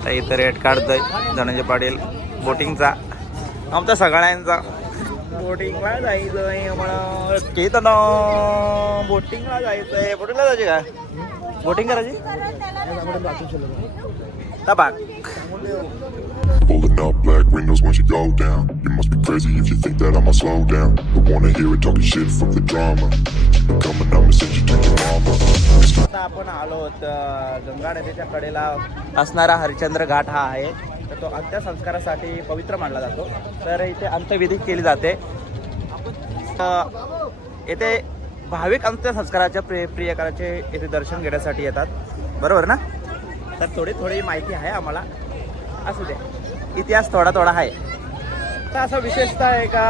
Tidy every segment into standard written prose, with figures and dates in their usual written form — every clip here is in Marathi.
आता इथं रेट काढतोय धनंजय पाटील बोटिंगचा, आमचा सगळ्यांचा. बोटिंगला जायचंय आम्हाला, केतन बोटिंगला जायचंय. बोटिंगला जायचे का? बोटिंग करायची तबाक. Pulling up black windows once you go down. You must be crazy if you think that I'ma slow down. Don't wanna hear it talking shit from the drama. Keep it coming, I'ma send you to your mama. आता आपण आलो गंगा नदीच्या कडेला असणारा हरिश्चंद्र घाट हा आहे. तर तो अंत्यसंस्कारासाठी पवित्र मानला जातो. तर इथे अंत्यविधी केली जाते. येथे भाविक अंत्यसंस्काराच्या प्रियकराचे इथे दर्शन घेण्यासाठी येतात, बरोबर ना? तर थोडी माहिती आहे आम्हाला, असू दे. इतिहास थोडा आहे. तर असं विशेषतः आहे का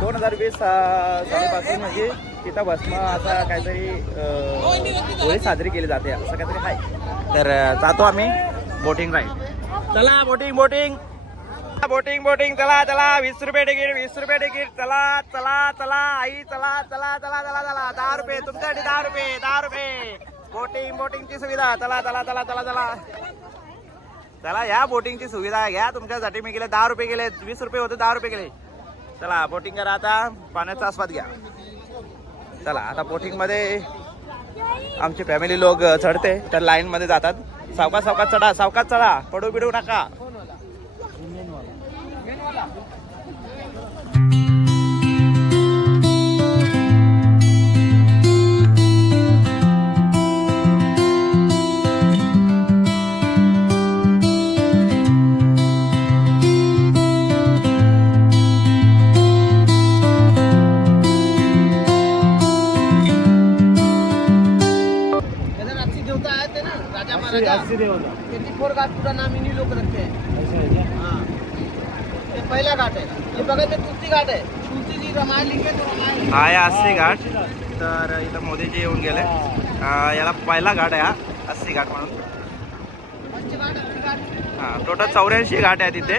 2020 सालीपासून म्हणजे तिथं भस्म असा काहीतरी होळी साजरी केली जाते, असं काहीतरी आहे. तर जातो आम्ही बोटिंग राईड. चला बोटिंग चला 20 रुपये तिकीट, 20 रुपये तिकीट. चला आई, चला 10 रुपये तुमच्यासाठी, 10 रुपये बोटिंगची सुविधा. चला या बोटिंगची सुविधा घ्या तुमच्यासाठी. मी गेले 10 रुपये गेले, 20 रुपये होते, 10 रुपये गेले. चला बोटिंग करा, आता पाण्याचा आस्वाद घ्या. चला आता बोटिंग मध्ये आमची फॅमिली लोक चढते, तर लाईन मध्ये जातात. सावकाश चढा, पडू बिडू नका. पूरा नाम इन्हीं लोग रखते हैं. हाँ, ये पहला घाट है. ये बगल में तुलसी घाट है. तुलसी जी रामायण लिखे तो रामायण. हा आहे 80 घाट. तर इथं मोदीजी येऊन गेले. याला पहिला घाट आहे हा 80 घाट म्हणून. हा टोटल 84 घाट आहे तिथे.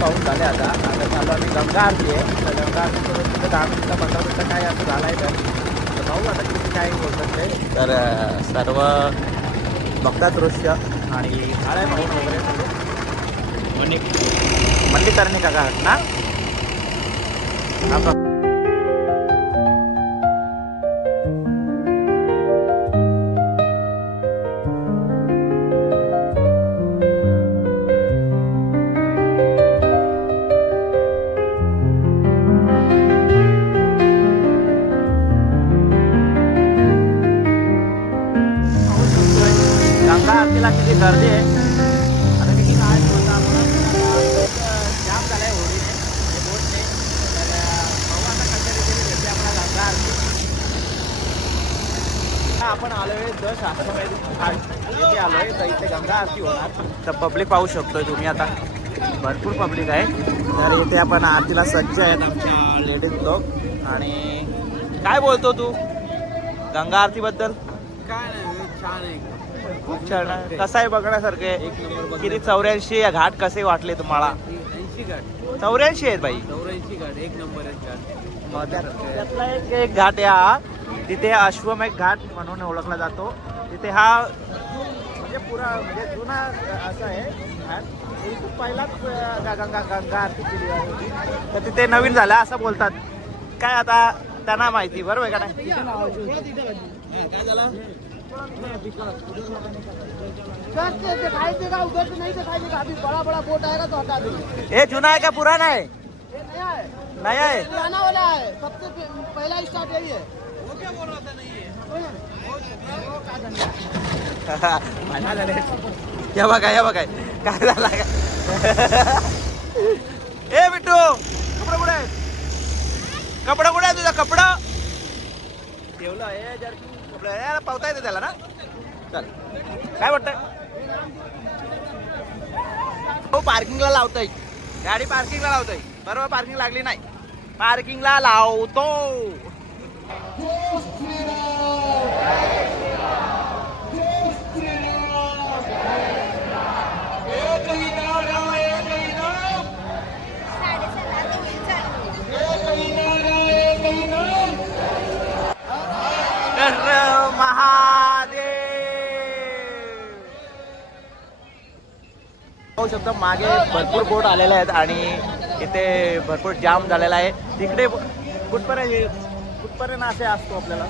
पाहून झाले. आता चालू आम्ही गंगा आरती आहे. तर गंगा आरती करून तिथं 10 मिनिटं 15 मिनिटं काय असं झालं आहे. तर पाहू आता किती काय बोलतात ते. तर सर्व बघतात दृश्य आणि झालं आहे पाहून वगैरे सगळे. मल्लिकर्णिका घाट ना. गंगा आरतीला किती गर्दी आहे. आता किती काय बोलता जाम झालं आहे होळीने म्हणजे बोटने. तर भाऊ आता कशा रीतीने भेटते आपला गंगा आरती. आपण आलो आहे इथे आलो आहे. तर इथे गंगा आरती होणार. तर पब्लिक पाहू शकतोय तुम्ही, आता भरपूर पब्लिक आहे. तर इथे आपण आरतीला सज्ज आहेत आमच्या लेडीज लोक. आणि काय बोलतो तू गंगा आरतीबद्दल? काय नाही, छान आहे, खूप छान आहे. कसं आहे बघण्यासारखे? किती 84 घाट कसे वाटले तुम्हाला? 80 घाट 84 आहेत भाई. 84 घाट एक नंबर आहेत घाट. मग त्यातला एक घाट आहे हा. तिथे अश्वमेघ घाट म्हणून ओळखला जातो. तिथे हा म्हणजे पुरा म्हणजे जुना असा आहे घाट. खूप पहिलाच गंगा आरती केली होती. तर तिथे नवीन झाला असं बोलतात. काय आता त्यांना माहिती, बरोबर आहे का नाही? काय झालं? सर से दिखाई देगा, उधर से नहीं दिखाई देगा। अभी बड़ा बड़ा बोट आएगा तो हटा देंगे। हे जुना आहे का पुराना आहे? ये नया है, नाही आहे. पुराना वाला है, सबसे पहला स्टार्ट यही है। वो क्या बोल रहा था? नहीं है भांडण झाले. हे बघा काय झालं का? ए बिट्टू, कपडा कुठे आहे? कपडा कुठे आहे तुझा? कपडा ठेवलं आहे जर्किंग. कपडा याला पावता येते त्याला ना? चल, काय वाटतंय? हो, पार्किंगला लावतोय गाडी, पार्किंगला लावतोय. बरोबर, पार्किंग लागली नाही, पार्किंगला लावतो. महादेव पाहू शकतो, मागे भरपूर बोट आलेले आहेत आणि इथे भरपूर जाम झालेला आहे. तिकडे कुठपर्यंत असे असतो आपल्याला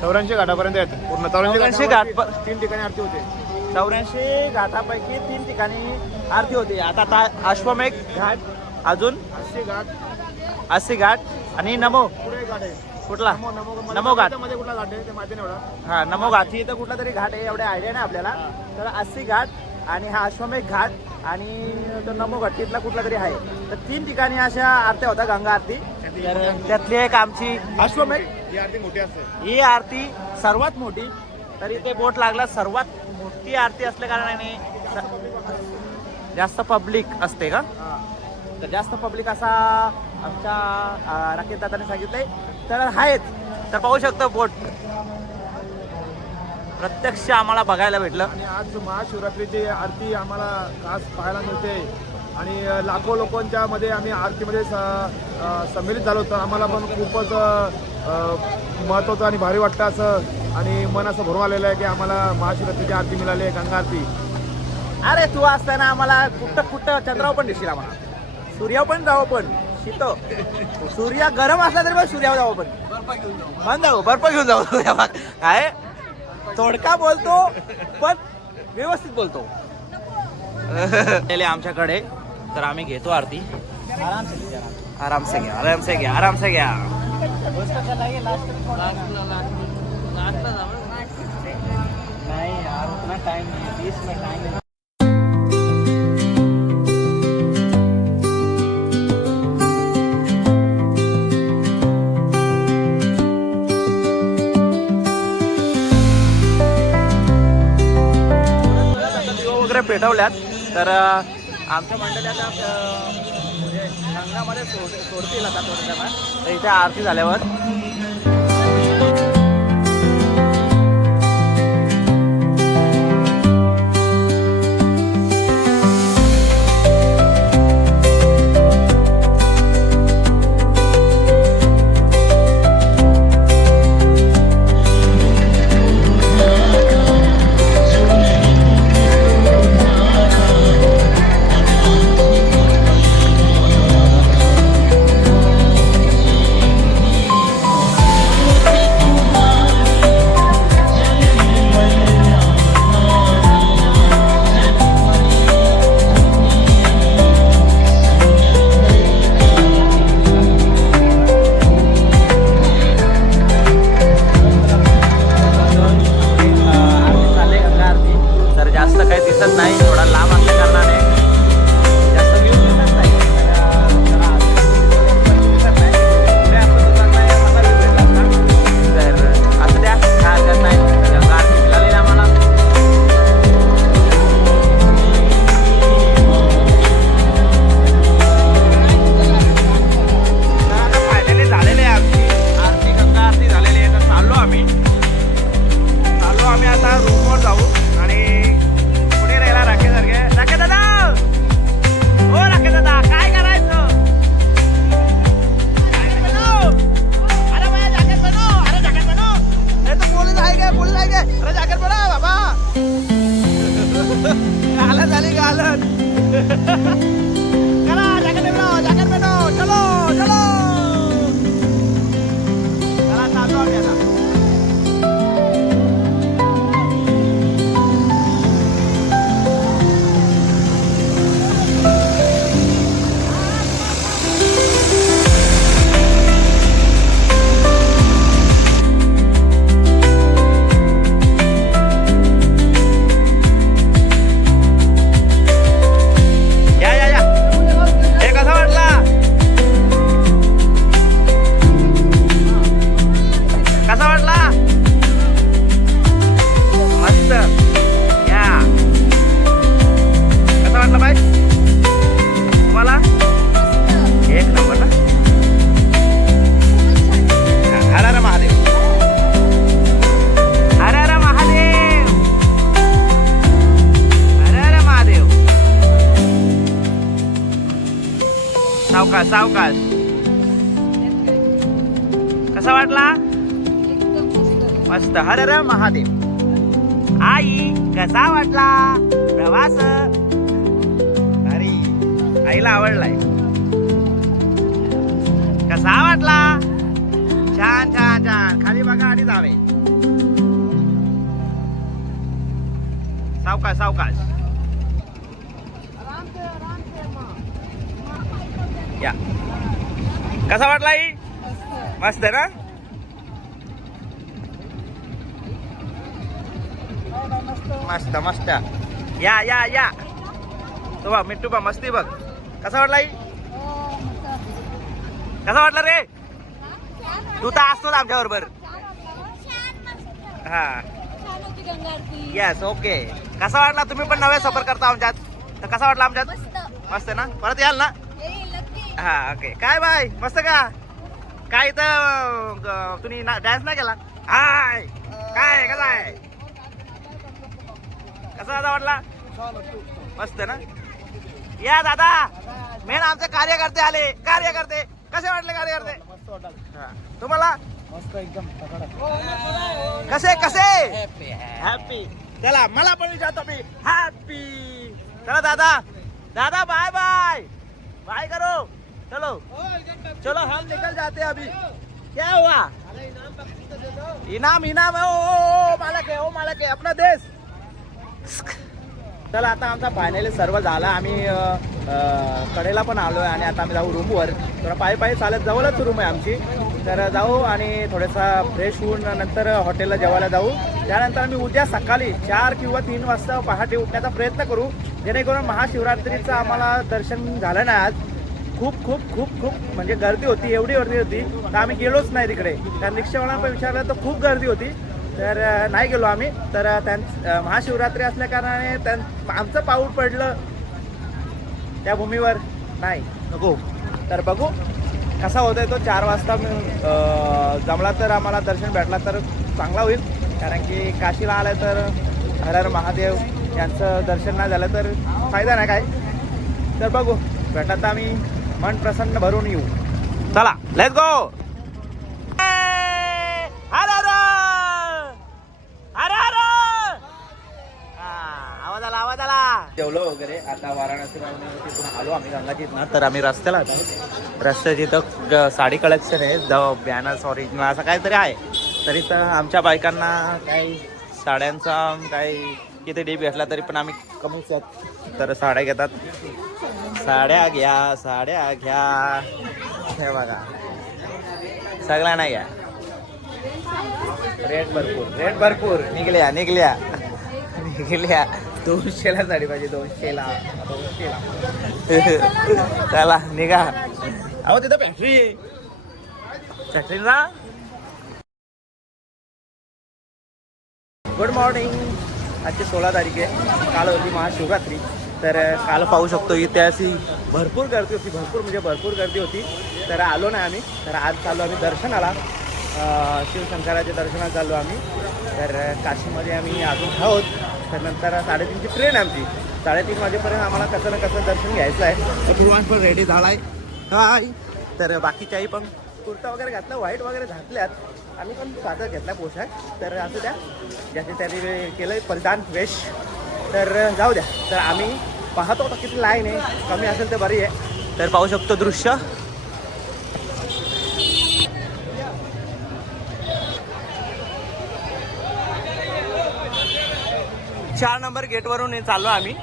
84 घाटापर्यंत येते पूर्ण 84 घाट 3 ठिकाणी आरती होते. 84 घाटापैकी 3 ठिकाणी आरती होती. आता अश्वमेघ घाट, अजून 80 घाट 80 घाट आणि नमो पुढे घाट आहे. कुठला? नमो नमो घाट. मध्ये कुठला घाट आहे ते माहिती नाही एवढा. हा, नमो घाट ही इथं कुठला तरी घाट आहे, एवढे आयडिया नाही आपल्याला. तर 80 घाट आणि हा अश्वमेघ घाट आणि तो नमो घाट तिथला कुठला तरी आहे. तर 3 ठिकाणी अशा आरत्या होत्या, गंगा आरती. तर त्यातली एक आमची अश्वमेघ ही आरती मोठी असते. ही आरती सर्वात मोठी. तर इथे बोट लागला, सर्वात मोठी आरती असल्या कारणाने जास्त पब्लिक असते का? तर जास्त पब्लिक असा आमच्या राकेश दादाने सांगितलंय. तर आहेत, तर पाहू शकतो बोट प्रत्यक्ष आम्हाला बघायला भेटलं. आणि आज महाशिवरात्रीची आरती आम्हाला खास पाहायला मिळते आणि लाखो लोकांच्या मध्ये आम्ही आरतीमध्ये सम्मिलित झालो होतो. आम्हाला पण खूपच महत्त्वाचं आणि भारी वाटतं असं, आणि मन असं भरून आलेलं आहे की आम्हाला महाशिवरात्रीची आरती मिळाली आहे, गंगा आरती. अरे तू असताना आम्हाला कुठं चंद्रावर पण दिसतील, आम्हाला सूर्यावर पण जावं, पण शीत सूर्य गरम असला तरी पण सूर्यावर जावं, पण जाऊ बर्फ घेऊन जाऊ. काय थोडका बोलतो पण व्यवस्थित बोलतो. आमच्याकडे तर आम्ही घेतो आरती. आराम से घ्या. नहीं यार, उतना टाइम नहीं, 20 मिनट टाइम है. वगैरे पेटवल्यात. तर आमच्या मंडळी आता म्हणजे गंगामध्ये सोडतील आता थोड्या. तर इथे आरती झाल्यावर सावकाश. कसा वाटला? मस्त. हर हर महादेव. आई कसा वाटला प्रवास? अरे आईला आवडलाय. कसा वाटला? छान छान छान. खाली बघा आणि जावे. सावकाश सावकाश. या. कसा वाटला आई? मस्त ना. मस्त मस्त. या या या. तो बघ मिट्टू बघ मस्ती बघ. कसा वाटला आई? कसा वाटला रे? तू तर असतोच आमच्या बरोबर. हा येस ओके. कसा वाटला? तुम्ही पण नवे सफर करता आमच्यात तर कसा वाटला आमच्यात? मस्त ना. परत याल ना? हा ओके. काय बाय मस्त का? काय तर तुम्ही डान्स नाही केला? हाय काय कसा आहे? कसा दादा वाटला? मस्त ना. या दादा मेन आमचे कार्यकर्ते आले. कार्यकर्ते कसे वाटले? कार्यकर्ते तुम्हाला? मस्त एकदम कसे कसे? हॅपी. चला मला पण विचारतो मी. हॅपी. चला दादा. दादा बाय बाय. बाय करो. चलो चलो हम निकल जाते अभी. क्या हुआ? इनाम इनाम है. ओ मालक है. ओ मालक है. अपना देश. चला आता आमचा फायनली सर्व झाला. आम्ही कडेला पण आलोय आणि आता आम्ही जाऊ रूमवर. तर पायी पायी चालत जवळच रूम आहे आमची. तर जाऊ आणि थोडासा फ्रेश होऊन नंतर हॉटेलला जेवायला जाऊ. त्यानंतर आम्ही उद्या सकाळी 4 किंवा 3 वाजता पहाटे उठण्याचा प्रयत्न करू जेणेकरून महाशिवरात्रीचं आम्हाला दर्शन झालं नाही आज. खूप खूप खूप खूप म्हणजे गर्दी होती. एवढी गर्दी होती तर आम्ही गेलोच नाही तिकडे. त्या रिक्षावाल्यांना पण विचारलं तर खूप गर्दी होती तर नाही गेलो आम्ही. तर महाशिवरात्री असल्या कारणाने आमचं पाऊल पडलं त्या भूमीवर. नाही नको. तर बघू कसा होतोय तो. 4 वाजता जमला तर आम्हाला दर्शन भेटला तर चांगला होईल. कारण की काशीला आलं तर हर हर महादेव यांचं दर्शन नाही झालं तर फायदा नाही काय. तर बघू भेटला तर आम्ही मन प्रसन्न भरून येऊ. चला लेट्स गो. हर हर हर हर. आवाज आला आवाज आला. जेवलो वगैरे आता वाराणसी तिथून आलो आम्ही गंगाजीतनं. तर आम्ही रस्त्याला रस्त्याची इथं साडी कलेक्शन आहे. बॅनर्स ऑरिजिनल असं काहीतरी आहे. तर इथं आमच्या बायकांना काही साड्यांचा काही किती डीप घेतला तरी पण आम्ही कमीच आहेत. तर साड्या घेतात. साड्या घ्या साड्या घ्या. हे बघा सगळ्या नाही घ्या. रेट भरपूर निघल्या निघल्या निघल्या. 200ला साडी पाहिजे. 200ला चला निघा. अहो तिथं फॅक्टरी ना. Good morning. आजची 16 तारीख आहे. काल होती महाशिवरात्री. तर काल पाहू शकतो इथे अशी भरपूर गर्दी होती. भरपूर गर्दी होती. तर आलो नाही आम्ही. तर आज चाललो आम्ही दर्शनाला. शिवशंकराच्या दर्शनात चाललो आम्ही. तर काशीमध्ये आम्ही अजून आहोत. तर नंतर 3:30ची ट्रेन आहे आमची. 3:30 वाजेपर्यंत आम्हाला कसं ना कसं दर्शन घ्यायचं आहे. तर पूर्वांश पण रेडी झाला आहे. हाय. तर बाकीच्याही पण कुर्ता वगैरे घातला. व्हाईट वगैरे घातल्यात. आम्ही पण साधा घेतला पोशाख. तर असं द्या ज्याचे त्याने केलं आहे परिधान वेश. तर जाऊ द्या. तर आम्ही पाहतो आता किती लाईन आहे. कमी असेल तर बरी आहे. तर पाहू शकतो दृश्य. चार नंबर गेटवरून चाललो आम्ही.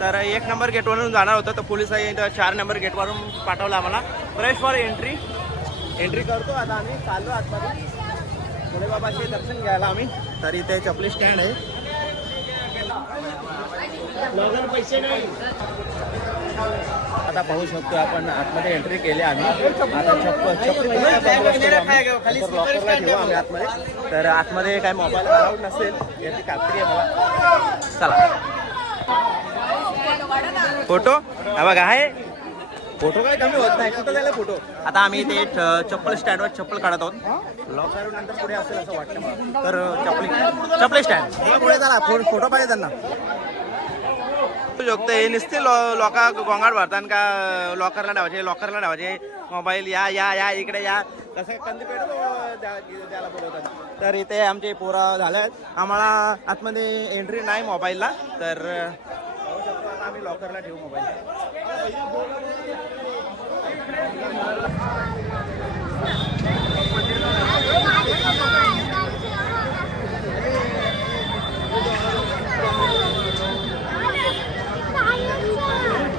तर 1 नंबर गेटवरून जाणार होतं तर पोलिसांनी 4 नंबर गेटवरून पाठवलं आम्हाला. फ्रेश फॉर एंट्री करतो आता आम्ही. चाललो आतमध्ये भोलेबाबाचे दर्शन घ्यायला आम्ही. तर इथे चपली स्टँड आहे. पैसे नाही. आता पाहू शकतो आपण आतमध्ये एंट्री केली आम्ही. आता चपली लॉकरला ठेवू आम्ही आतमध्ये. तर आतमध्ये काय मोबाईल अलाउड नसेल याची खात्री आहे मला. चला फोटो हा बघा आहे. फोटो काय कमी होत नाही. कुठं झालं फोटो. आता आम्ही ते चप्पल स्टँडवर चप्पल काढत आहोत. लॉकर नंतर पुढे असेल असं वाटतं मला. तर चपली स्टँड पुढे झाला. फोटो पाहिजे त्यांना. शकतो हे नुसते लोका गोंगाट भरतात का लॉकरला ठेवायचे मोबाईल या इकडे या तसं कंदी पेट द्यायला बोलवतात. तर इथे आमचे पोरं झाले आम्हाला आतमध्ये एंट्री नाही मोबाईलला तर पाहू शकतो आता आम्ही लॉकरला ठेवू मोबाईल.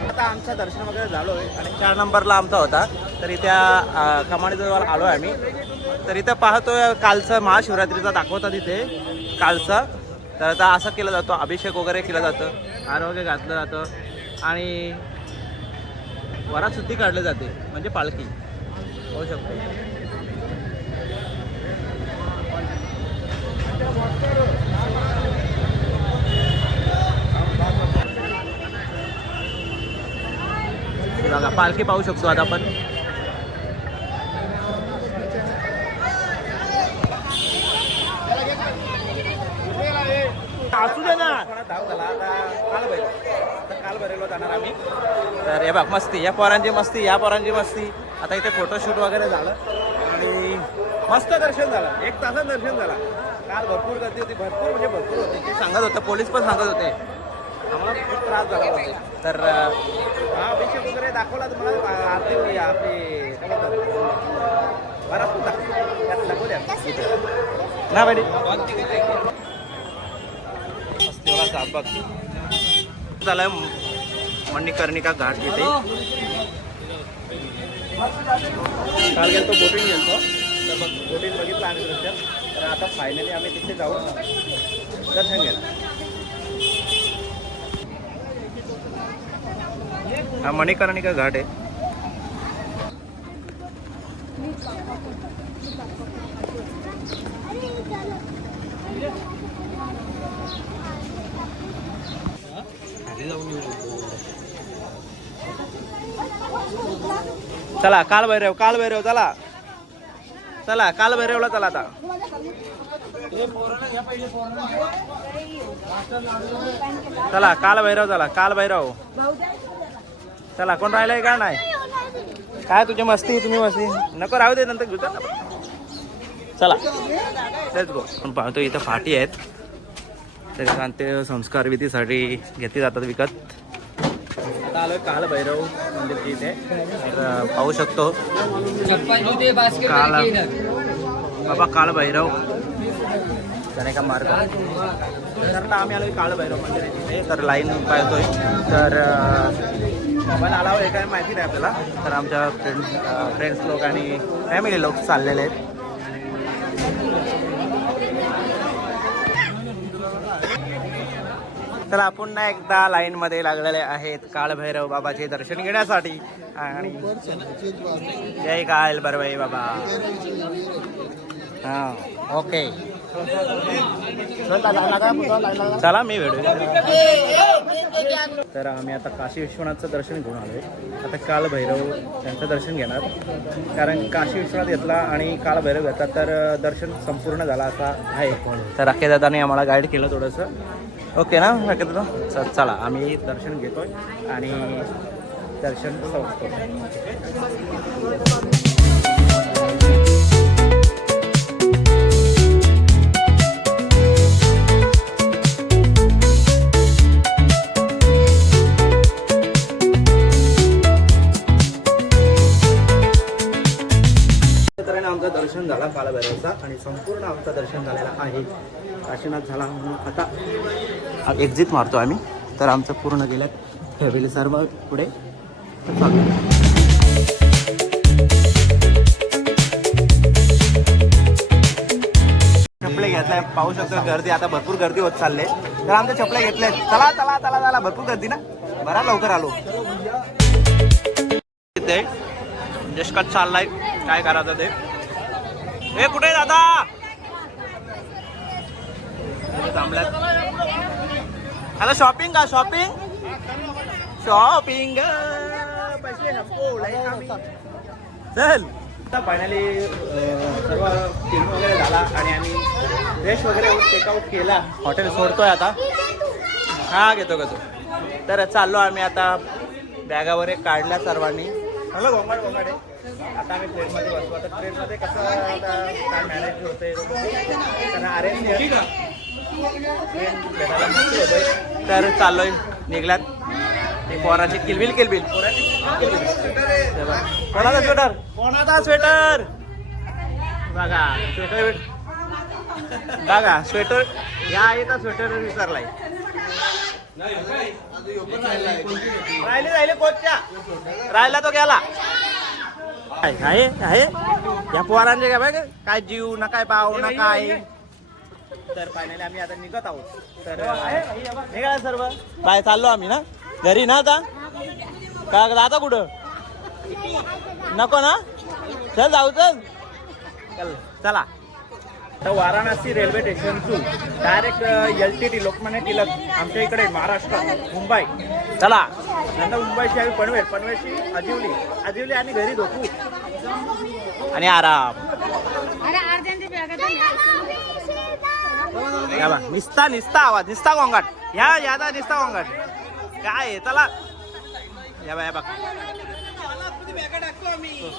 आता आमचं दर्शन वगैरे झालो आहे आणि 4 नंबरला आमचा होता तर इथे कमानीजवळ आलो आहे आम्ही. तर इथं पाहतोय कालचं महाशिवरात्रीचा दाखवतात इथे कालचा. तर आता असं केलं जातो अभिषेक वगैरे केलं जातं आरोग्य घातलं जातं आणि वरात शुद्धी काढली जाते म्हणजे पालखी होऊ शकतो. बघा पालखी पाहू शकतो आता आपण. असू दे ना धाव झाला आता काल भरेलो जाणार आम्ही. तर हे बघ मस्ती या पोरांची मस्ती आता इथे फोटोशूट वगैरे झालं आणि मस्त दर्शन झालं. 1 तासात दर्शन झालं. काल भरपूर गर्दी होती म्हणजे भरपूर होती ते सांगत होतं पोलीस पण सांगत होते आम्हाला खूप त्रास झाला होते. तर हा अभिषेक वगैरे दाखवला तुम्हाला आरती आपली काय म्हणतात बराच होता त्यात दाखवल्या ना पाहिजे बघ झालाय मणिकर्णिका घाट तिथे. काल गेलो बोटिंग गेलो तर मग बोटिंग बघितलं आम्ही दृश्य. तर आता फायनली आम्ही तिथे जाऊ दर्शन घ्यायला. हा मणिकर्णिका घाट आहे. चला काल भैरव चला काल भैरवला चला आता. चला काल भैरव चला कोण राहिलंय का नाही काय तुझी मस्ती तुम्ही मस्ती नको राहू दे नंतर घेऊ. चला लेट्स गो. आपण पाहतो इथं फाटी आहेत तरी सांगते संस्कार विधीसाठी घेतली जातात विकत. आता आलोय काल भैरव मंदिरची इथे. तर पाहू शकतो काल भैरव जाणे का मार्ग. तर आम्ही आलोय काल भैरव मंदिराची इथे. तर लाईन पाहतोय तर मोबाईल आलावं हे काय माहिती नाही आपल्याला. तर आमच्या फ्रेंड्स लोक आणि फॅमिली लोक चाललेले आहेत. तर आपण ना एकदा लाईन मध्ये लागलेले आहेत काळभैरव बाबाचे दर्शन घेण्यासाठी. आणि जय काल भैरव बाबा. हा ओके चला मी भेटू. तर आम्ही आता काशी विश्वनाथचं दर्शन घेऊन आलोय. आता काल भैरव त्यांचं दर्शन घेणार कारण काशी विश्वनाथ घेतला आणि काल भैरव घेतला तर दर्शन संपूर्ण झाला असा आहे. तर अख्खे दादाने आम्हाला गाईड केलं थोडंसं. ओके ना अख्खे दादा चला आम्ही दर्शन घेतोय आणि दर्शन संपतो. आमचं दर्शन झाला काळभैरवचा आणि संपूर्ण आमचं दर्शन झालेलं आहे. काशीनाथ झाला म्हणून आता एक्झिट मारतो आम्ही. तर आमचं पूर्ण गेल्यात फॅमिली सर्व पुढे चपले घेतलाय पाहू शकतो. गर्दी आता भरपूर गर्दी होत चालले. तर आमचे चपले घेतले. चला चला चला चला भरपूर गर्दी ना बरा लवकर आलो. ते जशकात चाललाय काय करायचं ते. हे कुठे दादा हॅलो शॉपिंग का शॉपिंग पैसे चल. फायनली सर्व फिल्म वगैरे झाला आणि आम्ही फ्रेश वगैरे चेकआउट केला. हॉटेल सोडतोय आता. हा घेतो तर चाललो आम्ही आता बॅगावर एक काढल्या सर्वांनी. हॅलो गोंगाड गोंगाड आहे. आता आम्ही ट्रेनमध्ये बसतो. आता ट्रेनमध्ये कसं आता काय मॅनेज होते त्यांना अरेंज ट्रेन भेटायला मुश्किल होतंय. तर चाललोय निघल्यात एक पोराची किलबिल किलबिल. कोणाचा स्वेटर कोणाचा स्वेटर बघा स्वेटर बघा स्वेटर या आहे तर स्वेटर विसरलाय. राहिले कोचच्या राहिला तो गेला. आहे आहे या पोरांचे काय बघ काय जीव ना काय पाव ना काय. तर फायनली आम्ही आता निघत आहोत. तर निघाला सर्व बाय चाललो आम्ही ना घरी ना आता का जाता कुठं नको ना चल जाऊ चल चला. तर Varanasi railway station to direct LTT Lokmanya Tilak आमच्या इकडे महाराष्ट्रात मुंबई. चला नंतर मुंबईची आम्ही पनवेल पनवेलची आजिवली आणि घरी झोपू आणि आराम. निस्ता निस्ता आवाज निस्ता गोंगाट या यादा निस्ता गोंगाट काय आहे चला. या बा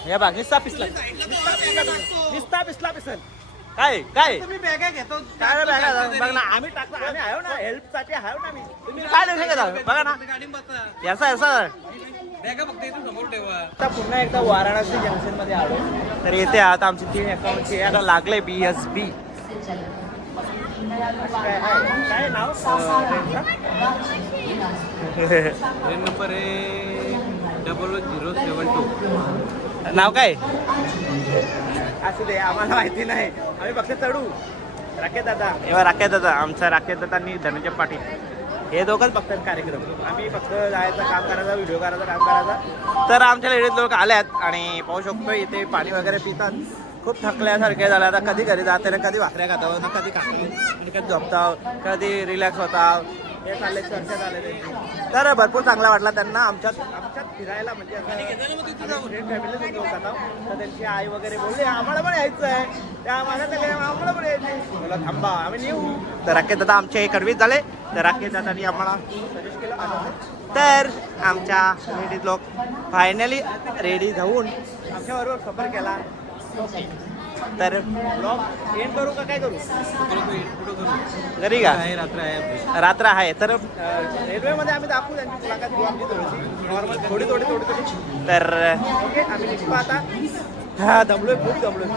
या बघ निस्ता पिसला निस्ता पिसला पिसल काय काय तुम्ही बॅगा घेतो काय बघा बघ ना आम्ही टाकतो आम्ही आहे ना हेल्प साठी आहे ना आम्ही. तुम्ही काय नाही घेता बघा ना याचा बॅगा फक्त इथून समोर ठेवा. आता पुन्हा एकदा वाराणसी जंक्शन मध्ये आलो. तर येते आता आमची 3 अकाउंटची आता लागले BSB. काय नाव ट्रेन नंबर आहे 00072. नाव काय असू दे आम्हाला माहिती नाही आम्ही फक्त चढू. राकेश दादा एव्हा राकेश दादा आमचा राकेश दादा आणि धनंजय पाटील हे दोघंच बघतात कार्यक्रम. आम्ही फक्त जायचं काम करायचं व्हिडिओ करायचं काम करायचं. तर आमच्या लेडीज लोक आल्यात आणि पाहू शकतो इथे पाणी वगैरे पितात. खूप थकल्यासारखे झाले आता. कधी घरी जाते ना कधी भाकऱ्या खाताव ना कधी आणि कधी झोपताव कधी रिलॅक्स होताव. हे चालले चर्चा झाले त्यांची. तर भरपूर चांगला वाटला त्यांना आमच्यात फिरायला म्हणजे फ्रेंड फॅमिली लोक जातात. तर त्यांची आई वगैरे बोलली आम्हाला पण यायचं आहे त्या माझ्या आम्हाला पण यायचं मला थांबा आम्ही येऊ. तर राकेश दादा आमचे कडवीत झाले. तर राकेश दादानी आम्हाला सजेस्ट केलं. तर आमच्या लेडीज लोक फायनली रेडी जाऊन आमच्याबरोबर सफर केला. तर ब्लॉग एंड करू का काय करू घरी का रात्र आहे. तर रेल्वेमध्ये आम्ही दाखवू त्यांची मुलाखत घेऊ आमची थोडीशी नॉर्मल थोडी. तर ओके आम्ही निघतो आता. हा दमलोय खूप दमलोय.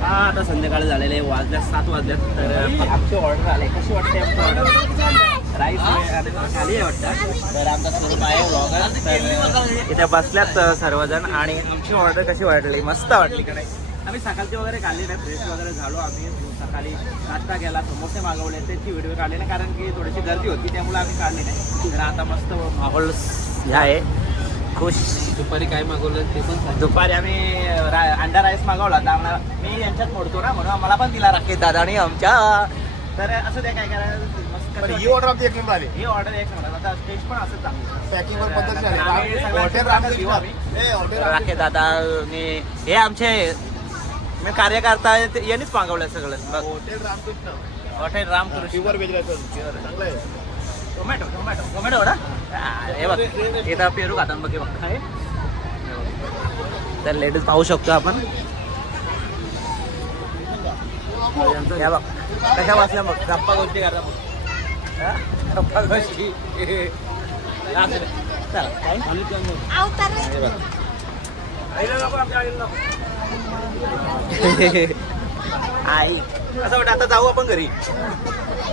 हा आता संध्याकाळी झालेले वाजल्या 7 वाजल्यात. तर आमची ऑर्डर आले. कशी वाटते आमची ऑर्डर राईस खाली आहे वाटतं. तर आमचा स्वरूप आहे व्लॉगर. तर इथे बसल्यात सर्वजण आणि आमची ऑर्डर कशी वाटली मस्त वाटली का नाही. आम्ही सकाळची वगैरे काढली नाही फ्रेश वगैरे झालो. आम्ही सकाळी नाश्ता केला समोसे मागवले त्याची व्हिडिओ काढले नाही कारण की थोडीशी गर्दी होती त्यामुळे आम्ही काढली नाही. तर आता मस्त माहोल आहे खुश. दुपारी काय मागवलं ते पण दुपारी आम्ही अंडा राईस मागवला. तर आम्हाला मी यांच्यात मोडतो ना म्हणून आम्हाला पण दिला राकेश दादानी आमच्या. तर असं ते काय करायचं ही ऑर्डर आमची 1 नंबर आली. ही ऑर्डर 1 नंबर. आता टेस्ट पण असंच चांगली पॅकिंग वर पद्धत राकेश दादा हे आमचे मी कार्यकर्ता यांनीच मागवलं सगळं. Hotel Ramakrishna hotel Ramakrishna pure veg चांगलं आहे. टोमॅटो ना हे बघ इथं पेरू खातात बघ हे बघ. तर लेडीज पाहू शकतो आपण. या बघ कशा वाचल्या मग गप्पा गोष्टी करता मग गप्पा गोष्टी. चला काय आई असं वाटतं आता जाऊ आपण घरी.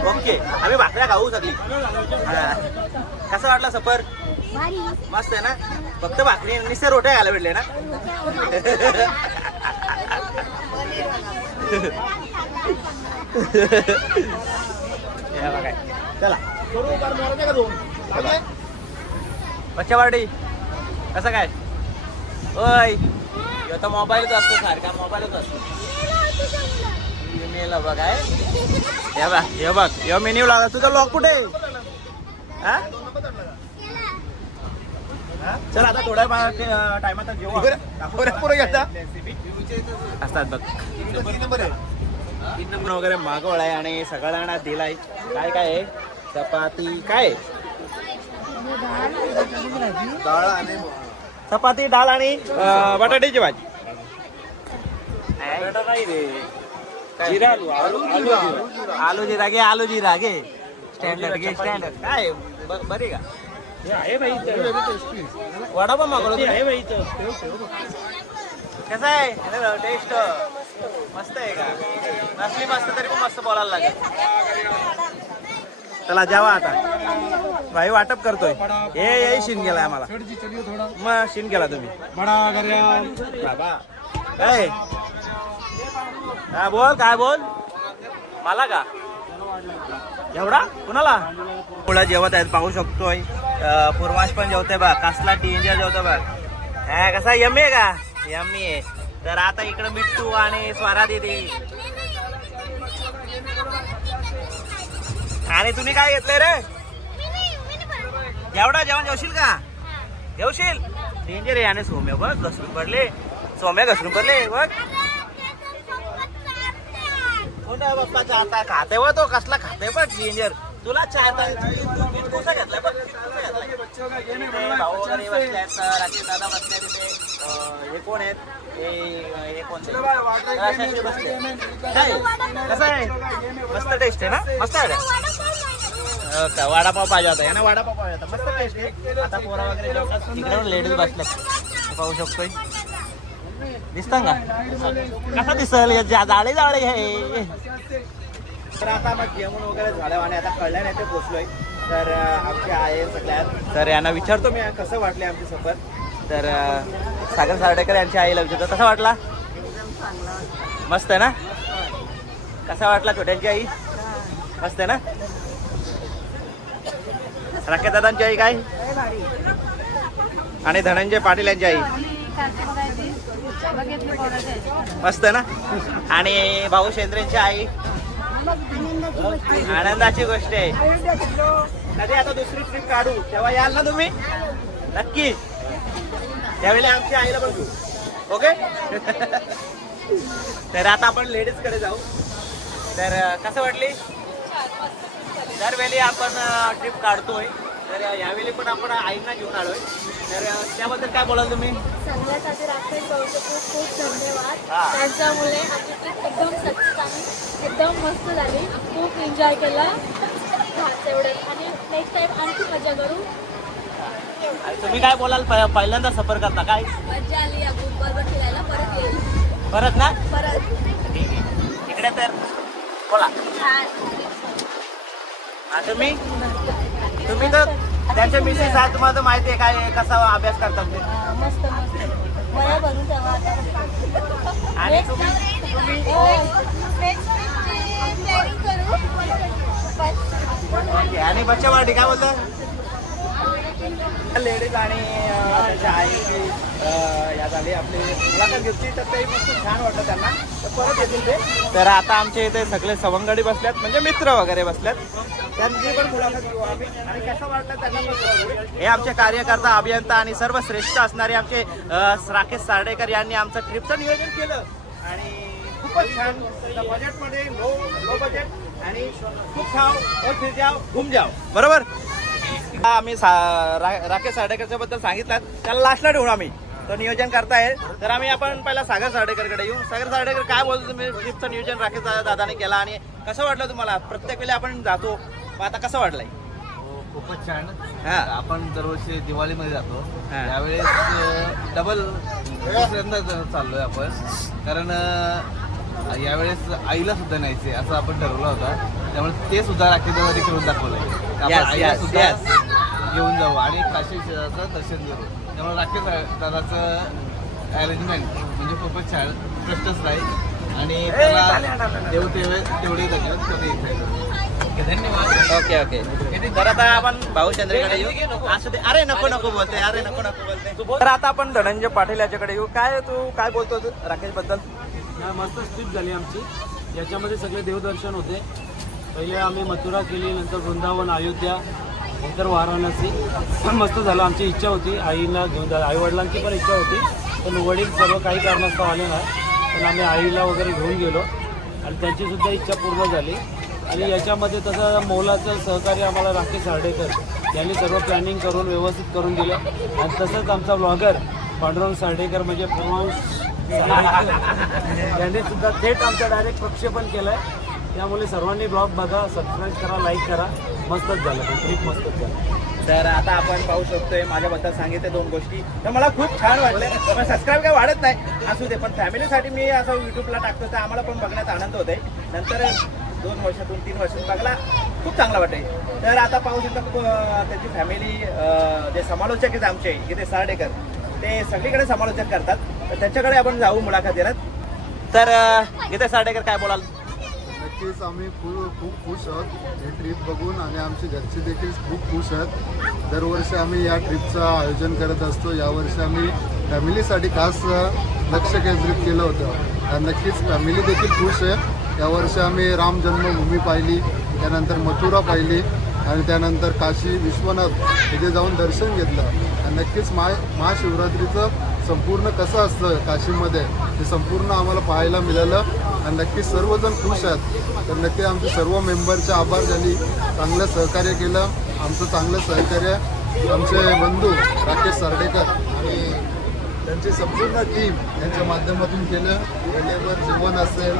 ओके आम्ही भाकऱ्या खाऊ सगळी. कसं वाटलं सफर मस्त आहे ना. फक्त भाकरी निस्ते रोट्या घायला भेटले ना. चला बच्चावाडी कसं काय ओय आता मोबाईलच असतो सारखा मोबाईलच असतो. मेला बघाय हे बघ हे मेन्यू लागा. तुझा लॉक कुठे हा चल आता थोड्या टायमात जेव्हा असतात बघ 3 नंबर वगैरे मागवलाय आणि सगळ्यांना दिलाय. काय काय आहे चपाती काय चपाती डाळ आणि बटाट्याची भाजी. आलू जिरा घे, आलू जिरा घे. स्टँडर्ड घे, स्टँडर्ड. काय बरी का वडापाव मागवलं कसं आहे टेस्ट? मस्त आहे का? नसली मस्त तरी पण मस्त बोलायला लागेल. चला जेवा आता. भाई वाटप करतोय. हे शिन गेलाय आम्हाला. मग शिन गेला तुम्ही बाबा. काय बोल, काय बोल मला का एवढा कुणाला? मुलं जेवत आहेत पाहू शकतोय. पूर्वाश पण जेवतोय बघ. कसला टींजा जेवतोय बघ. कसा यम्मी आहे का? यम्मी आहे. तर आता इकडे मिट्टू आणि स्वरा दिदी. आणि तुम्ही काय घेतलंय रे? एवढा जेवण जेवशील का? जेवशील? डेंजर आहे. आणि सोम्या बघ घसरून पडले. सोम्या घसरून पडले बघ. बाप्पाचा आता खाते व तो कसला खाते बघ डेंजर. तुला चाहता कोसा घेतलाय बघ. भाऊ वगैरे बसल्यात. राकेश दादा बसले तिथे. हे कोण आहेत? हे कोणते बसले? कसं आहे? मस्त टेस्ट आहे ना? मस्त आहे का? वडापाव पाहिजे होता. याने वडापाव पाहिजे होता. मस्त टेस्ट आहे. आता पोरा वगैरे जेवतात. तिकडे लेडीज बसल्यात पाहू शकतोय. दिसत का? कसा दिसल? जाळे जाळे हे. तर आता मग जेवण वगैरे झालं आणि आता कळलं नाही ते पोचलोय. तर आमचे आहे सगळ्यात. तर यांना विचारतो मी कसं वाटले आमची सफर. तर सागर सार्डेकर यांची आईला विचारतो कसा वाटला? मस्त आहे ना? कसा वाटला छोट्यांची आई? मस्त आहे ना? राकेश दादांची आई काय? आणि धनंजय पाटील यांची आई मस्त ना? आणि भाऊ शेंद्रेंची आई आनंदाची गोष्ट आहे. कधी आता दुसरी ट्रिप काढू तेव्हा याल ना तुम्ही नक्की. त्यावेळी आमच्या आईला बघू. ओके. तर आता आपण लेडीज कडे जाऊ. तर कसं वाटली? दरवेळी आपण ट्रिप काढतोय. तर यावेळी पण आपण आईंना घेऊन आलोय. तर त्याबद्दल काय बोलाल तुम्ही? सगळ्यात आधी राकेश भाऊचे खूप खूप धन्यवाद. त्यांच्यामुळे आमची ट्रिप एकदम सक्सेस आणि एकदम मस्त झाली. खूप एन्जॉय केला तेवढंच. आणि नेक्स्ट टाइम आणखी मजा करू. तुम्ही काय बोलाल? पहिल्यांदा सफर करता काय? मजा आली. या खूप बरोबर फिरायला परत येईल. परत ना? परत इकडे तर बोला. छान. तुम्ही तर त्यांच्या मिसेस आहेत. तुम्हाला तर माहिती आहे काय कसा अभ्यास करतात ते. मस्त मस्त मला बनवून ठेवा आता. आणि ओके. आणि बच्चा पार्टी काय बोलतात? लेडीज आणि त्यांच्या आईची या झाली आपली मुलाखत घेतली. तर ते मस्त छान वाटलं त्यांना. तर परत येतील ते. तर आता आमच्या इथे सगळे सवंगडी बसल्यात म्हणजे मित्र वगैरे बसल्यात. त्यांची पण मुलाखत घेऊ आम्ही. आणि कसं वाटलं त्यांना पण. हे आमचे कार्यकर्ता अभियंता आणि सर्व श्रेष्ठ असणारे आमचे राकेश सार्डेकर यांनी आमचं ट्रिपचं नियोजन केलं. आणि खूपच छान बजेटमध्ये लो बजेट आणि खूप खाव और फिर जाओ घूम जाओ. बरोबर. आम्ही राकेश सार्डेकरच्या बद्दल सांगितलं. त्याला लास्टला ठेवून आम्ही तो नियोजन करताय. तर आपण पहिला सागर सार्डेकरकडे येऊ. सागर सार्डेकर काय बोलतो तुम्ही? ट्रिपचं नियोजन राकेश दादाने केला आणि कसं वाटलं तुम्हाला? प्रत्येक वेळी आपण जातो आता कसं वाटलंय? खूपच छान. हा. आपण दरवर्षी दिवाळीमध्ये जातो. हा. यावेळेस डबल दुसऱ्यांदा चाललोय आपण. कारण यावेळेस आईला सुद्धा न्यायचे असं आपण ठरवलं होतं. त्यामुळे ते सुद्धा राकेशमध्ये करून दाखवलंय. आपण आईला सुद्धा घेऊन जाऊ आणि काशी क्षेत्राचं दर्शन करू. त्यामुळे राकेश दादाचं अरेंजमेंट म्हणजे खूपच छान. प्रश्नच नाही. आणि त्याला देऊ तेवढी धन्यवाद. Okay okay. तर आता आपण भाऊ चंद्रेकडे येऊ. असू दे. अरे नको नको बोलते. अरे नको नको बोलते. तर आता आपण धनंजय पाटील याच्याकडे येऊ. काय तू काय बोलतो राकेश बद्दल? मस्त ट्रिप झाली आमची. याच्यामध्ये सगळे देवदर्शन होते. पहिले आम्ही मथुरा केली, नंतर वृंदावन, अयोध्या, नंतर वाराणसी. मस्त झालं. आमची इच्छा होती आईला घेऊन जा. आईवडिलांची पण इच्छा होती पण वडील सर्व काही कारणास्तव आले नाही. पण आम्ही आईला वगैरे घेऊन गेलो आणि त्यांची सुद्धा इच्छा पूर्ण झाली. आणि याच्यामध्ये तसं मोलाचं सहकार्य आम्हाला राकेश सार्डेकर यांनी सर्व प्लॅनिंग करून व्यवस्थित करून दिलं. आणि तसंच आमचा ब्लॉगर पांडुरंग सार्डेकर म्हणजे यांनी सुद्धा थेट आमचं डायरेक्ट प्रक्षेपण केलं आहे. त्यामुळे सर्वांनी ब्लॉग बघा, सबस्क्राईब करा, लाईक करा. मस्तच झालं, ट्रिप मस्तच झालं. तर आता आपण पाहू शकतोय माझ्याबद्दल सांगितले 2 गोष्टी, तर मला खूप छान वाटलं. पण सबस्क्राईब काय वाढत नाही असू दे, पण फॅमिलीसाठी मी असं यूट्यूबला टाकतो तर आम्हाला पण बघण्यात आनंद होतोय. नंतर 2 वर्षातून 3 वर्षातून बघायला खूप चांगला वाटेल. तर आता पाहू शकता त्याची फॅमिली जे समालोचक आहेत आमचे इथे सार्डेकर, ते सगळीकडे समालोचन करतात. तर त्यांच्याकडे आपण जाऊ मुलाखत देण्यात. तर गीते सार्डेकर काय बोलाल? नक्कीच आम्ही खूप खुश आहोत ही ट्रिप बघून आणि आमची घरची देखील खूप खुश आहेत. दरवर्षी आम्ही या ट्रिपचं आयोजन करत असतो. यावर्षी आम्ही फॅमिलीसाठी खास लक्ष केंद्रित केलं होतं आणि नक्कीच फॅमिली देखील खुश आहे. यावर्षी आम्ही राम जन्मभूमी पाहिली, त्यानंतर मथुरा पाहिली आणि त्यानंतर काशी विश्वनाथ इथे जाऊन दर्शन घेतलं. आणि नक्कीच महाशिवरात्रीचं संपूर्ण कसं असतं काशीमध्ये ते संपूर्ण आम्हाला पाहायला मिळालं आणि नक्कीच सर्वजण खुश आहेत. तर नक्की आमचे सर्व मेंबरचे आभार, ज्यांनी चांगलं सहकार्य केलं. आमचं चांगलं सहकार्य आमचे बंधू राकेश सार्डेकर आणि त्यांची संपूर्ण टीम यांच्या माध्यमातून केलं. वेळेवर जेवण असेल,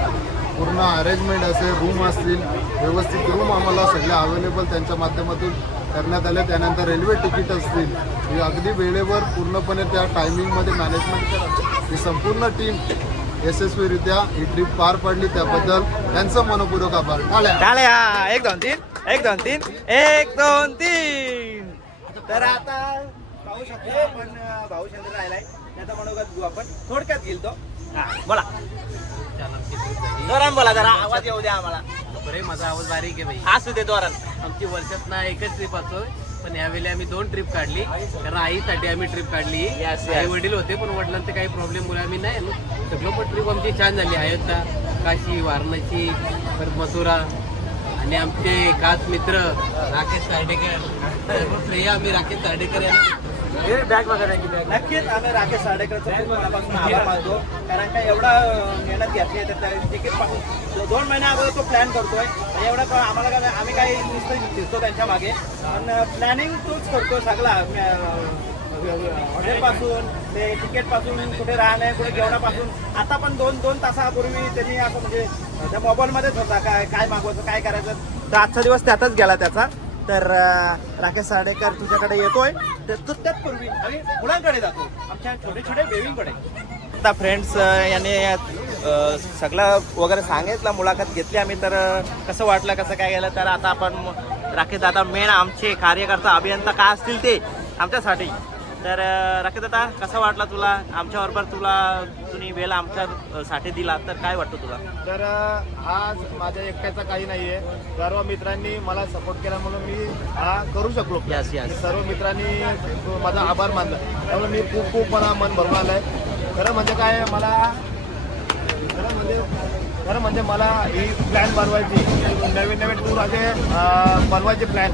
पूर्ण अरेंजमेंट असेल, रूम असतील, व्यवस्थित रूम आम्हाला सगळ्या अवेलेबल त्यांच्या माध्यमातून करण्यात आले. त्यानंतर रेल्वे तिकीट असतील, हे अगदी वेळेवर पूर्णपणे त्या टायमिंगमध्ये मॅनेजमेंट करत ही संपूर्ण टीम यशस्वीरित्या ही ट्रिप पार पडली. त्याबद्दल त्यांचं मनपूर्वक आभार. टाळ्या. 1 2 3 1 2 3 1 2 3. तर आता पाहू शकतो पण भाऊ चंद्र राहिलाय, त्याचा मनोगत घेऊ आपण. थोडक्यात घेईल तो. बोला जोरान बोला, जरा आवाज येऊ द्या आम्हाला. बरे, माझा आवाज बारीक आहे भाई. असू दे जोरान. आमची वर्षात ना एकच ट्रिप असतो, पण यावेळी आम्ही 2 ट्रिप काढली. कारण आईसाठी आम्ही ट्रिप काढली. Yes. आई वडील होते पण वडिलांचे काही प्रॉब्लेम मुळे आम्ही नाही. सगळं पण ट्रिप आमची छान झाली. अयोध्या, काशी, वाराणसी, परत मथुरा आणि आमचे खास मित्र राकेश सार्डेकर. श्रेय आम्ही राकेश सार्डेकर यांना बॅग वगैरे की बॅग नक्कीच आम्ही राकेश सार्डेकरचा खूप मनापासून आभार मानतो. कारण का एवढा मेहनत घेतली आहे, तर तिकीट पासून 2 महिन्या अगोदर तो प्लॅन करतोय. एवढं पण आम्हाला काय, आम्ही काही नुसतं दिसतो त्यांच्या मागे, पण प्लॅनिंग तोच करतो सगळा. हॉटेलपासून ते तिकीटपासून, कुठे राहणे, कुठे जेवणापासून. आता पण 2 तासापूर्वी त्यांनी असं म्हणजे त्या मोबाईलमध्येच होता काय मागवायचं, काय करायचं. तर आजचा दिवस त्यातच गेला त्याचा. तर राकेश सार्डेकर तुझ्याकडे येतोय, तर तू त्याचपूर्वी आम्ही मुलांकडे जातो, आमच्या छोटे छोटे बेबींकडे. आता फ्रेंड्स यांनी सगळं वगैरे सांगितलं, मुलाखत घेतली आम्ही. तर कसं वाटलं, कसं काय गेलं, तर आता आपण राकेश दादा मेन आमचे कार्यकर्ता अभियंता काय असतील ते आमच्यासाठी. तर राकेश दादा कसं वाटलं तुला आमच्याबरोबर, तुम्ही वेळ आमच्यासाठी दिला, तर काय वाटतं तुला? तर आज माझ्या एकट्याचा काही नाही आहे. सर्व मित्रांनी मला सपोर्ट केला म्हणून मी हा करू शकलो. Yes, yes. सर्व मित्रांनी माझा आभार मानला, त्यामुळे मी खूप मला मन भरून आलं आहे. खरं म्हणजे काय, खरं म्हणजे मला ही प्लॅन बनवायची, नवीन टूर असे बनवायचे प्लॅन,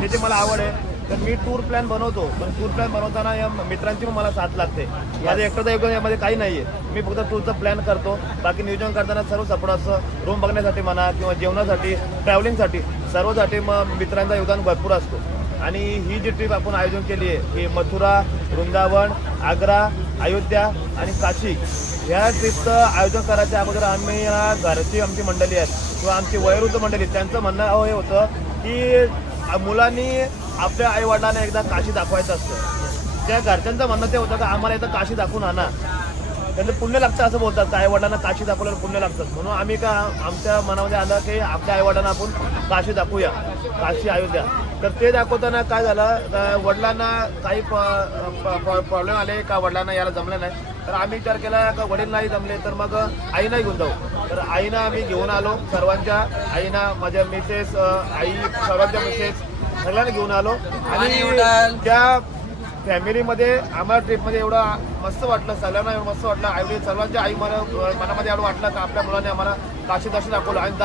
त्याची मला आवड आहे. तर मी टूर प्लॅन बनवतो, पण टूर प्लॅन बनवताना या मित्रांची पण मला साथ लागते. माझं एकटंचं योगदान यामध्ये काही नाही आहे. मी फक्त टूरचं प्लॅन करतो, बाकी नियोजन करताना सर्व सपोर्ट असतं. रूम बघण्यासाठी म्हणा किंवा जेवणासाठी, ट्रॅव्हलिंगसाठी, सर्वसाठी मग मित्रांचा योगदान भरपूर असतो. आणि ही जी ट्रिप आपण आयोजन केली आहे, की मथुरा, वृंदावन, आग्रा, अयोध्या आणि काशी, ह्या ट्रिपचं आयोजन करायच्या अगोदर आम्ही घरची आमची मंडळी आहेत किंवा आमची वयोवृद्ध मंडळी, त्यांचं म्हणणं हे होतं की मुलांनी आपल्या आईवडिलांना एकदा काशी दाखवायचं असतं. त्या घरच्यांचं म्हणणं ते होतं की आम्हाला एकदा काशी दाखवून आणा, त्यांचं पुण्य लागतं असं बोलतात, का आईवडिलांना काशी दाखवल्यावर पुण्य लागतं. म्हणून आम्ही आमच्या मनामध्ये आलं की आपल्या आईवडिलांना आपण काशी दाखवूया, काशी, अयोध्या. तर ते दाखवताना काय झालं, वडिलांना काही प्रॉब्लेम आले का वडिलांना यायला जमलं नाही. तर आम्ही विचार केला का वडील नाही जमले तर मग आईना घेऊन जाऊ. तर आईना आम्ही घेऊन आलो, सर्वांच्या आईना, माझ्या मिसेस, आई, सर्वांच्या मिसेस सगळ्यांना घेऊन आलो. आणि त्या फॅमिलीमध्ये आम्हाला ट्रिपमध्ये एवढं मस्त वाटलं, सगळ्यांना एवढं मस्त वाटलं. आईवडील सर्वांच्या आई मनामध्ये एवढं वाटलं का आपल्या मुलाने आम्हाला काशी दर्शन दाखवलं. आणि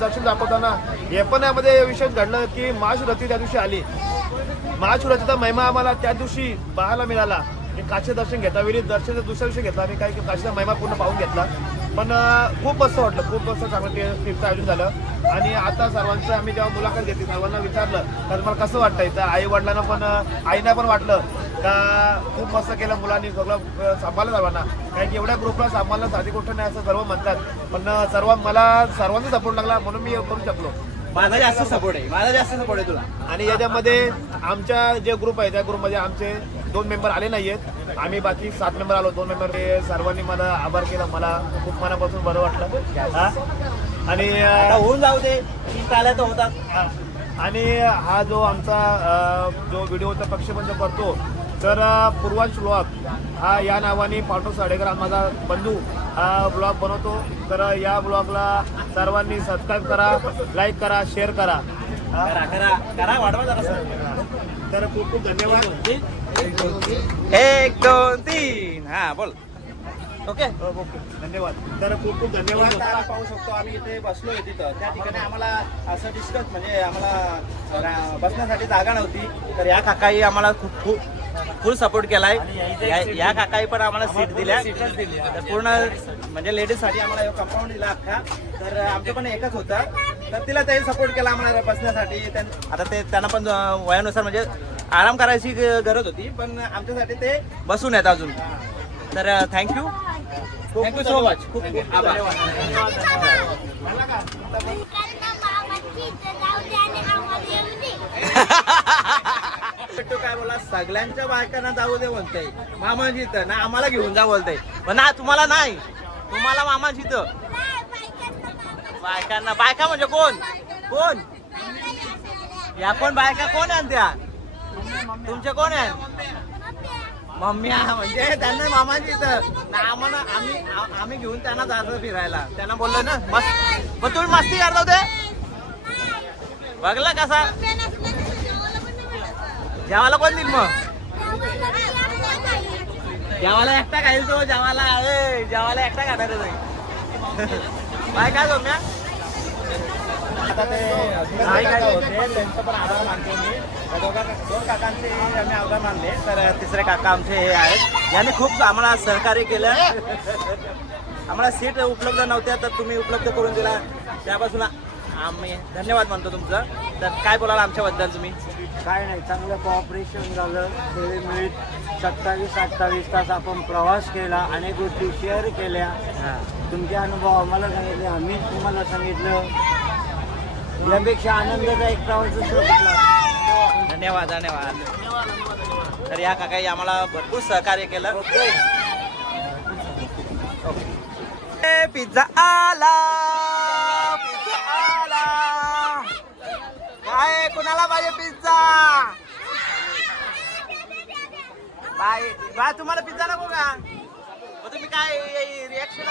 दर्शन दाखवताना हे पण यामध्ये विशेष घडलं की महाशिवरात्री त्या दिवशी आली. महाशिवरात्रीचा महिमा आम्हाला त्या दिवशी पाहायला मिळाला. काशी दर्शन घेता वेळी दर्शन दुसऱ्या दिवशी घेतला आम्ही, काही काशीचा महिमा पूर्ण पाहून घेतला. पण खूप मस्त वाटलं, खूप मस्त चांगलं ट्रिपचं आयोजन झालं. आणि आता सर्वांचं आम्ही जेव्हा मुलाखत घेतली सर्वांना विचारलं तर मला कसं वाटतंय, तर आई वडिलांना पण आईना पण वाटलं का खूप मस्त केलं मुलांनी, सगळं सांभाळलं सर्वांना. कारण की एवढ्या ग्रुपला सांभाळणं साधी गोष्ट नाही असं सर्व म्हणतात, पण सर्वांचा सपोर्ट लागला म्हणून मी करू शकलो. माझा जास्त सपोर्ट आहे तुला. आणि याच्यामध्ये आमच्या जे ग्रुप आहे त्या ग्रुपमध्ये आमचे 2 मेंबर आले नाहीयेत, आम्ही बाकी 7 मेंबर आलो. 2 मेंबर सर्वांनी मला आभार केला, मला खूप मनापासून बरं वाटलं. हा आणि होऊन जाऊ दे, 3 आल्या तर होतात. आणि हा जो आमचा जो व्हिडिओचा प्रक्षेपण जो करतो तर पूर्वांश ब्लॉग हा या नावाने पाठो साडेकर माझा बंधू हा ब्लॉग बनवतो. तर या ब्लॉगला सर्वांनी सबस्क्राईब करा, लाईक करा, शेअर करा. करा वाढवा जरा. तर खूप खूप धन्यवाद. 1 2 3 हा बोल. ओके ओके धन्यवाद. तर खूप खूप धन्यवाद. आता पाहू शकतो आम्ही इथे बसलोय तिथं, त्या ठिकाणी आम्हाला असं डिस्कस म्हणजे आम्हाला बसण्यासाठी जागा नव्हती, तर या काकाई आम्हाला खूप फुल सपोर्ट केलाय. या काकाई पण आम्हाला सीट दिल्या, तर पूर्ण म्हणजे लेडीजसाठी आम्हाला कंपाऊंड दिला अख्खा. तर आमचं पण एकच होतं, तर तिला ते सपोर्ट केला आम्हाला बसण्यासाठी. आता ते त्यांना पण वयानुसार म्हणजे आराम करायची गरज होती, पण आमच्यासाठी ते बसून आहेत अजून. तर थँक्यू सो मच. खूप खूप आभार. काय बोला, सगळ्यांच्या बायकांना जाऊ दे बोलतय, मामाजी इथं ना आम्हाला घेऊन जा बोलतय, पण ना तुम्हाला नाही, तुम्हाला मामाजी इथं. बायकांना बायका म्हणजे कोण या कोण बायका कोण आहे त्या तुमच्या कोण आहे? मम्मी म्हणजे त्यांना मामाजी इथं ना आम्हाला आम्ही घेऊन त्यांना जायचं फिरायला. त्यांना बोललो ना मस्त, पण तुम्ही मस्ती करता होते बघला कसा. जेवायला कोण देईल मग? जेवायला एकटा खाईल तो, जेवायला एकटा खाणार काय सौम्या. आता ते होते त्यांचं पण आभार मानतो मी. 2 काकांचे आम्ही आभार मानले, तर तिसरे काका आमचे हे आहेत, यांनी खूप आम्हाला सहकार्य केलं. आम्हाला सीट उपलब्ध नव्हत्या, तर तुम्ही उपलब्ध करून दिला, त्यापासून आम्ही धन्यवाद मानतो तुमचं. तर काय बोलाल आमच्याबद्दल तुम्ही? काय नाही, चांगलं कॉपरेशन झालं. वेळेत 27-28 तास आपण प्रवास केला, अनेक गोष्टी शेअर केल्या, तुमचे अनुभव आम्हाला सांगितले, आम्ही तुम्हाला सांगितलं. यापेक्षा आनंदाचा एक प्रवास दुसरा कुठला. धन्यवाद. तर या काकाई आम्हाला भरपूर सहकार्य केलं. पिझ्झा आला. काय कुणाला पाहिजे पिझ्झा? बाय तुम्हाला पिझ्झा नको का? तुम्ही काय रिॲक्शन?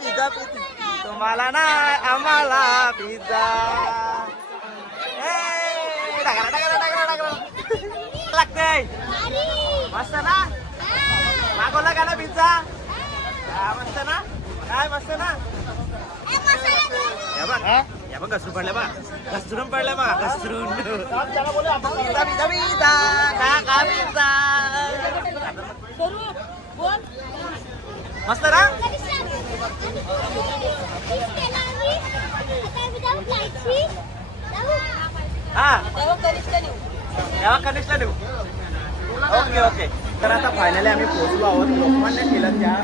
पिझ्झा तुम्हाला ना आम्हाला पिझ्झा. लागतंय मस्त ना. मागवला का ना पिझ्झा? मस्त ना. काय मस्त ना. या बघ घसरून पडल्या बा. मस्त ना. हा तेव्हा कनिष्ठला देऊ. ओके. तर आता फायनली आम्ही पोहोचलो आहोत लोकमान्य टिळकच्या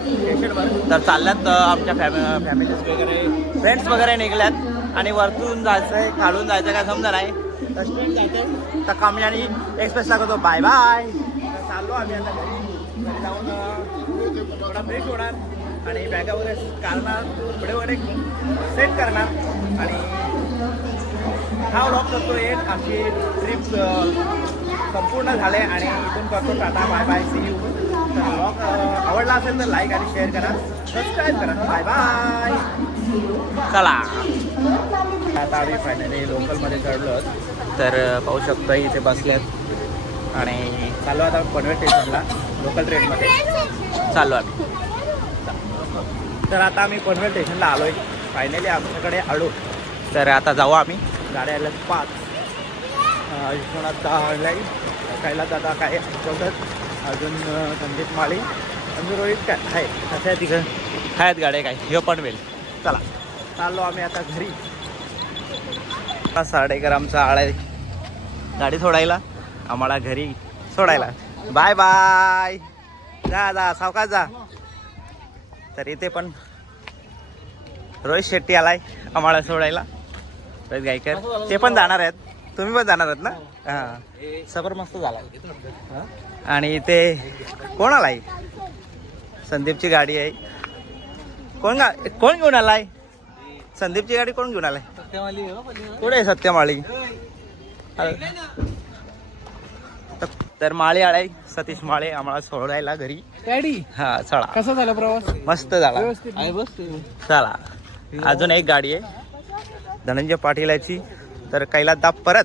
स्टेशनवर. तर चालल्यात आमच्या फॅमिलीज वगैरे फ्रेंड्स वगैरे निघल्यात, आणि वरतून जायचंय खालून जायचं काय समजा नाही, तर स्ट्रेट जायचं. तर कामयानी एक्सप्रेसला करतो बाय. तर चाललो आम्ही आता घरी जाऊन थोडा ब्रेक होणार आणि बॅगा वगैरे काढणार, पुढे वगैरे सेट करणार, आणि हा व्लॉग करतो. एक आमची ट्रिप संपूर्ण झाले, आणि इथून करतो tata bye bye, see you. तर व्लॉग आवडला असेल तर लाईक आणि शेअर करा, सबस्क्राईब करा. Bye bye. चला आता आम्ही फायनली लोकलमध्ये चढलो, तर पाहू शकतो इथे बसल्यात, आणि चाललो आता पनवेल स्टेशनला लोकल ट्रेनमध्ये चाललो आम्ही. तर आता आम्ही पनवेल स्टेशनला आलो आहे, फायनली आमच्याकडे आलो. तर आता जाऊ आम्ही. गाड्या आल्या 5. विश्वनाथ लाईन कैलास दादा काय चौधत, अजून संदीप माळी, अजून रोहित काय आहे असं आहे तिकडं. आहेत गाड्या काय हे पण वेल. चला चाललो आम्ही आता घरी. साडेकर आमचा आळा गाडी सोडायला, आम्हाला घरी सोडायला. Bye bye. जा जा सावकाश जा. तर इथे पण रोहित शेट्टी आलाय आम्हाला सोडायला. रोहित गायकर ते पण जाणार आहेत. तुम्ही पण जाणार आहेत ना? हां सफर मस्त झाला. आणि इथे कोण आलाय? संदीपची गाडी आहे. कोण घेऊन आलाय? संदीपची गाडी कोण घेऊन आलाय? कुठे आहे सत्यमाळी? तर माळे आलाय सतीश माळे आम्हाला सोडायला घरी. हा चला. कसा झाला प्रवास? मस्त झाला. आहे बस. चला अजून एक गाडी आहे धनंजय पाटीलाची. तर कैलासदा परत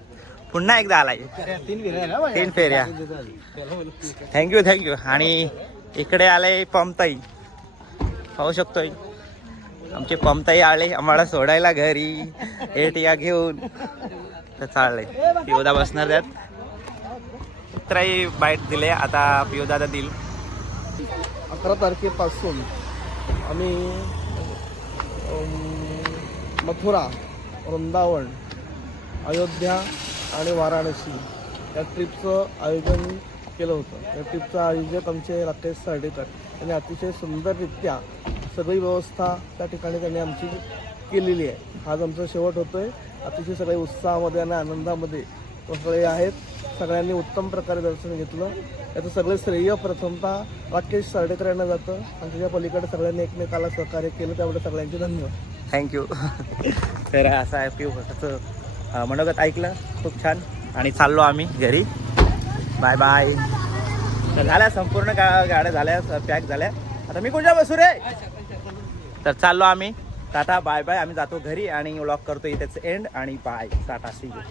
पुन्हा एकदा आलाय. 3 फेऱ्या. थँक्यू. आणि इकडे आले पमताई, पाहू शकतोय आमचे पमताई आले आम्हाला सोडायला घरी एटिया घेऊन. तर चाललंय पिओदा बसणार त्यात. कुत्राही बाईट दिले आता पिओदादा देईल. 11 तारखेपासून आम्ही मथुरा, वृंदावन, अयोध्या आणि वाराणसी या ट्रिपचं आयोजन केलं होतं. या ट्रिपचं आयोजक आमचे राकेश सार्डेकर यांनी अतिशय सुंदररित्या सगळी व्यवस्था त्या ठिकाणी त्यांनी आमची केलेली आहे. आज आमचा शेवट होतोय. अतिशय सगळे उत्साहामध्ये आणि आनंदामध्ये सगळे आहेत. सगळ्यांनी उत्तम प्रकारे दर्शन घेतलं. याचं सगळं श्रेय प्रथमतः राकेश सार्डेकर यांना जातं आणि त्याच्या पलीकडे सगळ्यांनी एकमेकाला सहकार्य केलं त्यामुळे सगळ्यांचे धन्यवाद. थँक्यू. तर असं आहे पिओचं मनोगत ऐकलं खूप छान. आणि चाललो आम्ही घरी. Bye bye. तर झाल्या संपूर्ण गाड्या झाल्या पॅक झाल्या. आता मी कुठच्या बसू रे? तर चाललो आम्ही. Tata bye bye. आम्ही जातो घरी आणि व्लॉग करतो इथेच एंड. आणि बाय टाटा सी यू.